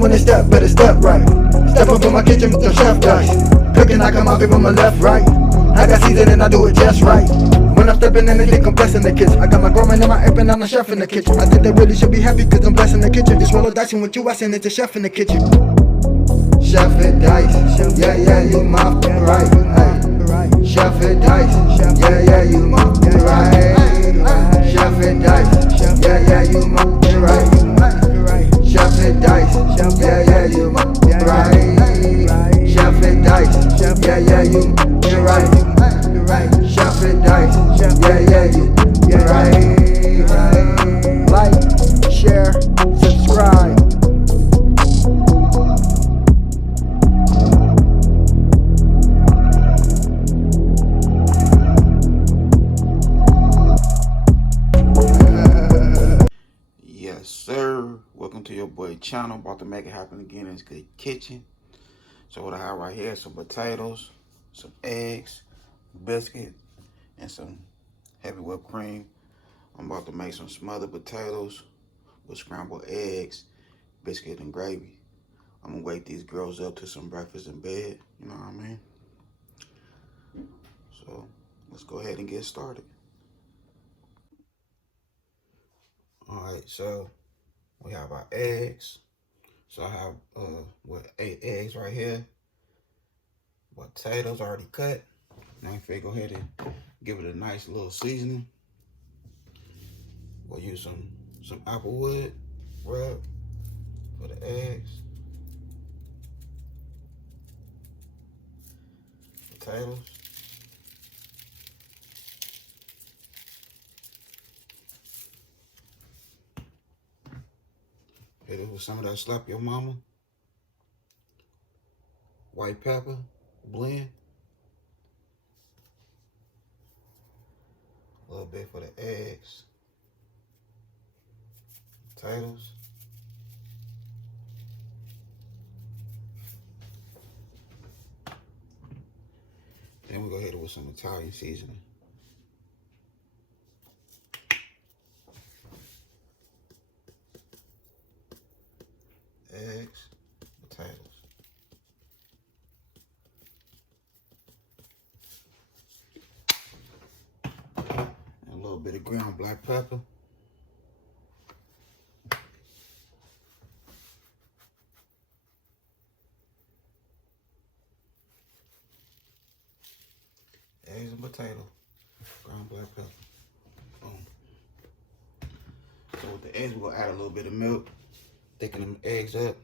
when they step, better step right. Step up in my kitchen with the chef dice. Cooking, I come out from my left, right. I got season and I do it just right. When I'm stepping in, they think I'm blessing the kitchen. I got my grandma and my app and I'm the chef in the kitchen. I think they really should be happy cause I'm blessing the kitchen. This roll of dicing with you, I send it to chef in the kitchen. Chef and dice, yeah, yeah, you my right. Hey. Chef and dice, yeah, yeah, you my right. Chef and dice, yeah, yeah, you my right. Chef and dice, yeah, yeah, you my right. Chef and dice, yeah, yeah, you right. Chef and dice, yeah, yeah, you right. Like, share, subscribe. Yes, sir. Welcome to your boy channel. About to make it happen again in this good kitchen. So what I have right here is some potatoes, some eggs, biscuit, and some heavy whipped cream. I'm about to make some smothered potatoes with scrambled eggs, biscuit, and gravy. I'm gonna wake these girls up to some breakfast in bed. You know what I mean? So let's go ahead and get started. All right, so we have our eggs. So I have 8 eggs right here. Potatoes already cut. Now if I go ahead and give it a nice little seasoning. We'll use some applewood rub for the eggs. Potatoes. Hit it with some of that slap your mama. White pepper blend. A little bit for the eggs. Potatoes. Then we go hit it with some Italian seasoning. Eggs, potatoes. And a little bit of ground black pepper. Eggs and potato, ground black pepper. Boom. So with the eggs, we're gonna add a little bit of milk, thicken them eggs up.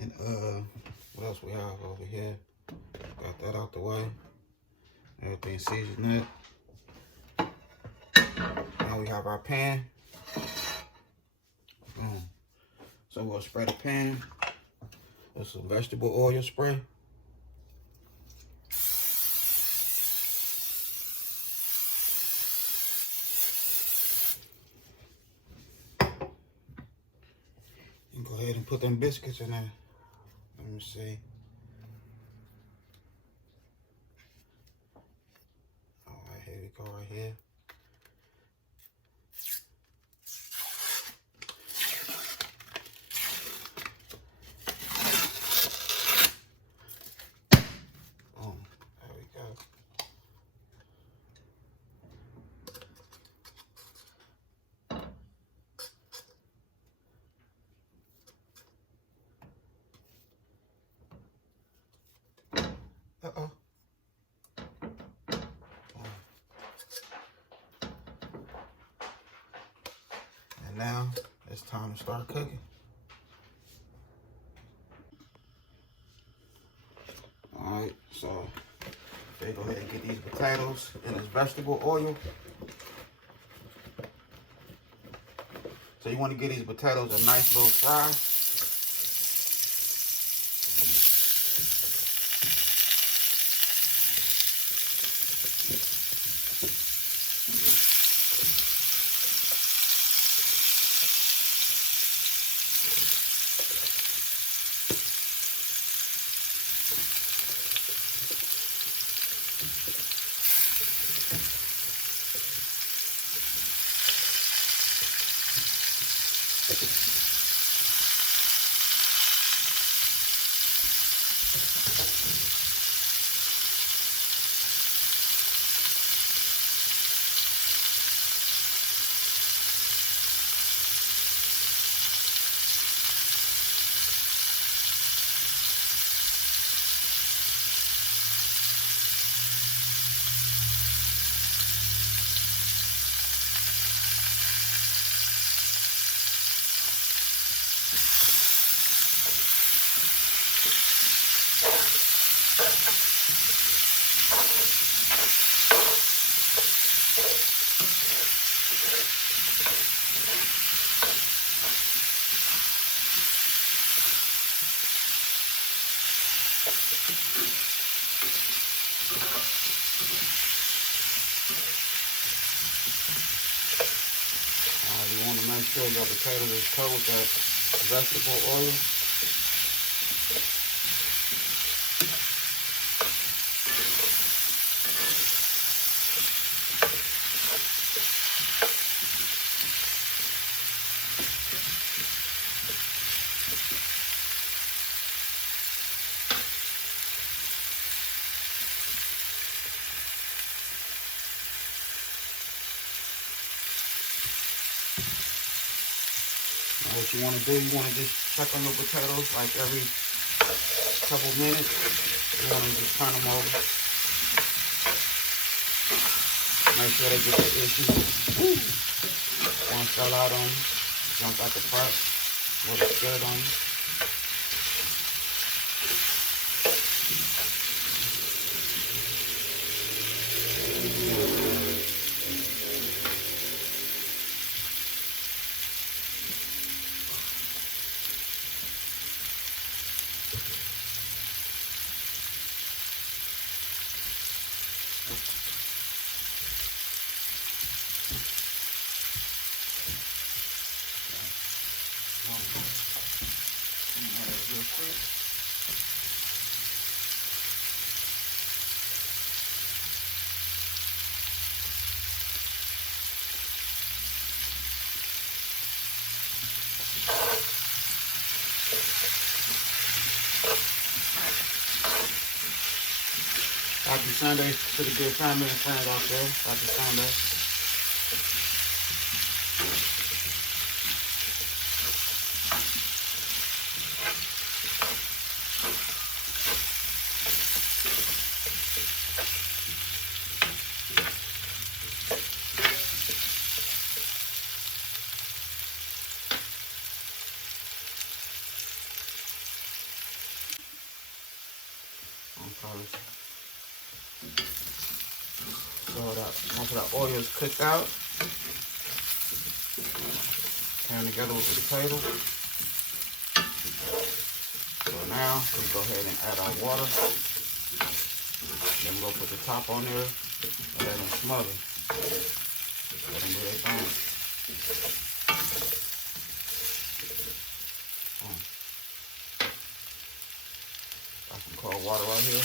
And what else we have over here? Got that out the way. Everything seasoned up. Now we have our pan. So we'll spray the pan with some vegetable oil spray. And go ahead and put them biscuits in there. Let me see. All right, here we go right here. Uh-oh. And now it's time to start cooking. Alright, so they go ahead and get these potatoes in this vegetable oil. So you want to give these potatoes a nice little fry. You want to make sure your potatoes is covered with that vegetable oil. What you want to do, you want to just check on your potatoes like every couple minutes. You want to just turn them over. Make sure they get the issues. One fell out on you, jumped out the pot, was scared on you. Real quick. Happy Sunday to the good family and friends out there. Happy Sunday. So that once that oil is cooked out, turn together with the potato. So now we go ahead and add our water. Then we'll put the top on there and let them smother. Let them do their thing. Got some cold water right here.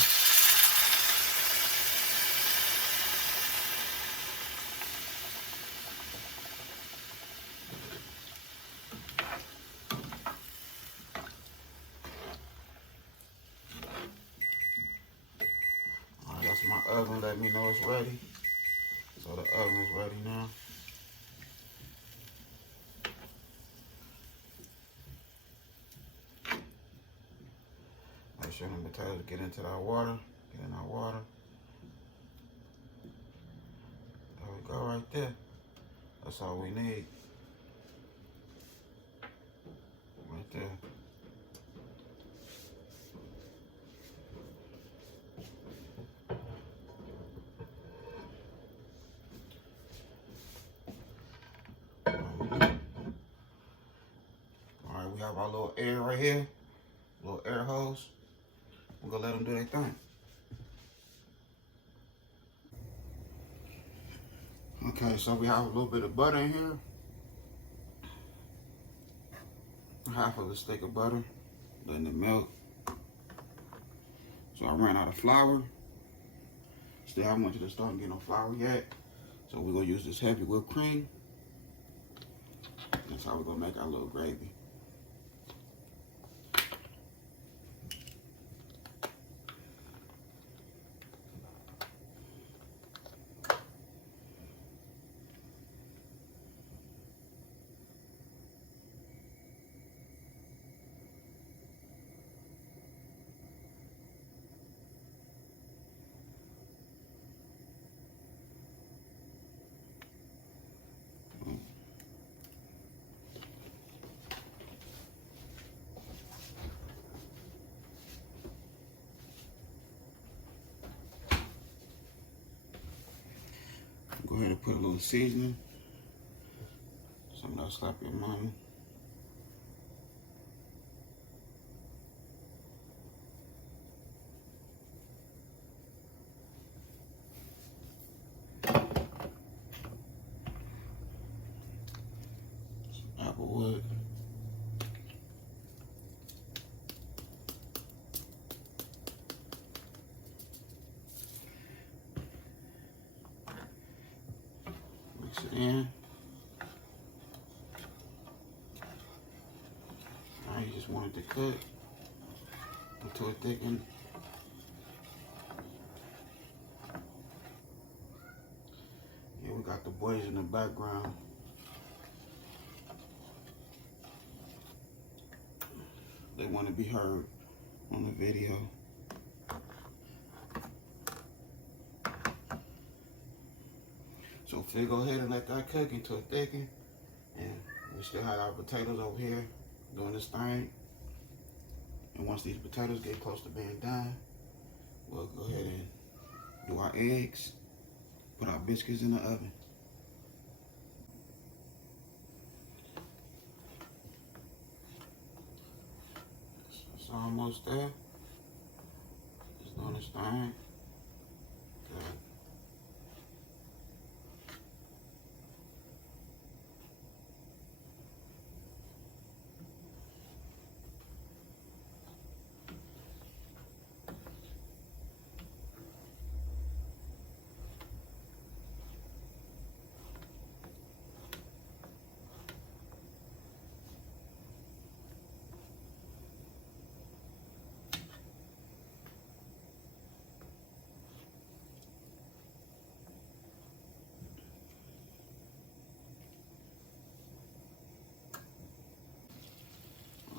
That's my oven, let me know it's ready. So the oven is ready now. Make sure the potatoes get into that water, get in our water. There we go right there. That's all we need. Right there. We have our little air right here, little air hose. We're gonna let them do their thing. Okay, so we have a little bit of butter in here. Half of a stick of butter, letting it melt. So I ran out of flour. Still haven't went to the store and get no flour yet. So we're gonna use this heavy whipped cream. That's how we're gonna make our little gravy. Go ahead and put a little seasoning. Something that'll slap your mama. it in. Now you just want it to cook until it thickens. Yeah, we got the boys in the background. They want to be heard on the video. So we go ahead and let that cook until it thickens. And we still have our potatoes over here doing this thing. And once these potatoes get close to being done, we'll go ahead and do our eggs, put our biscuits in the oven. It's almost there. Just doing this thing. Good.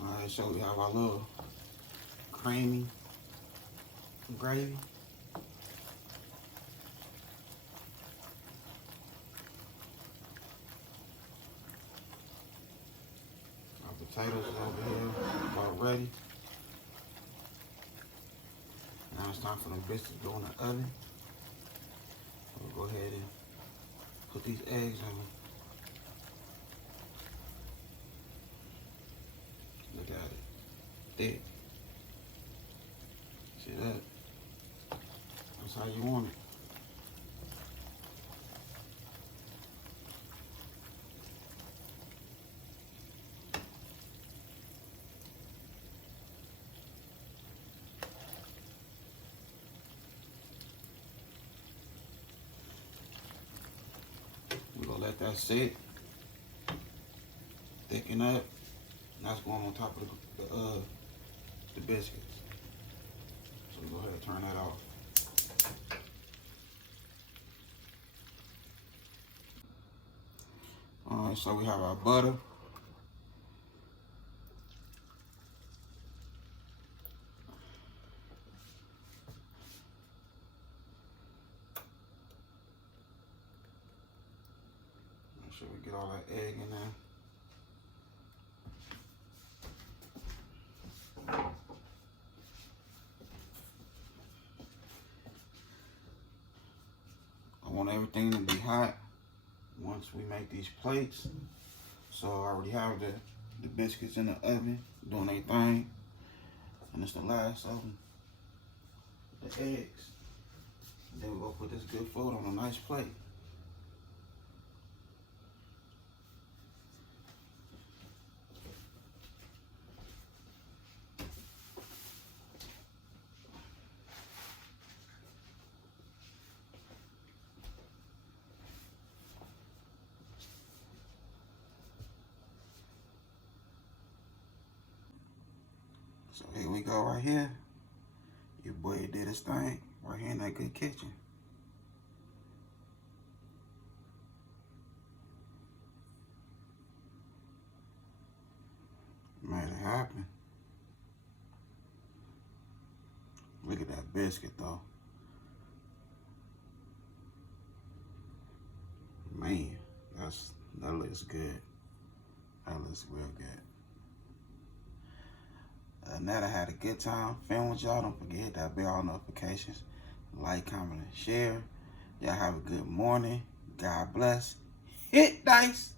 Alright, so we have our little creamy gravy. Our potatoes over here about ready. Now it's time for the biscuits to go in the oven. We'll go ahead and put these eggs on. Look at it. Thick. See that? That's how you want it. We're gonna let that sit, thicken up. That's going on top of the biscuits. So we'll go ahead and turn that off. Alright, so we have our butter. Make sure we get all that egg in there. I want everything to be hot once we make these plates. So I already have the biscuits in the oven doing their thing. And it's the last of them, the eggs. And then we're gonna put this good food on a nice plate. So here we go right here. Your boy did his thing right here in that good kitchen. Made it happen. Look at that biscuit though. Man, that looks good. That looks real good. Now that I had a good time filming with y'all, don't forget to hit that bell notifications, like, comment, and share. Y'all have a good morning. God bless. Hit dice.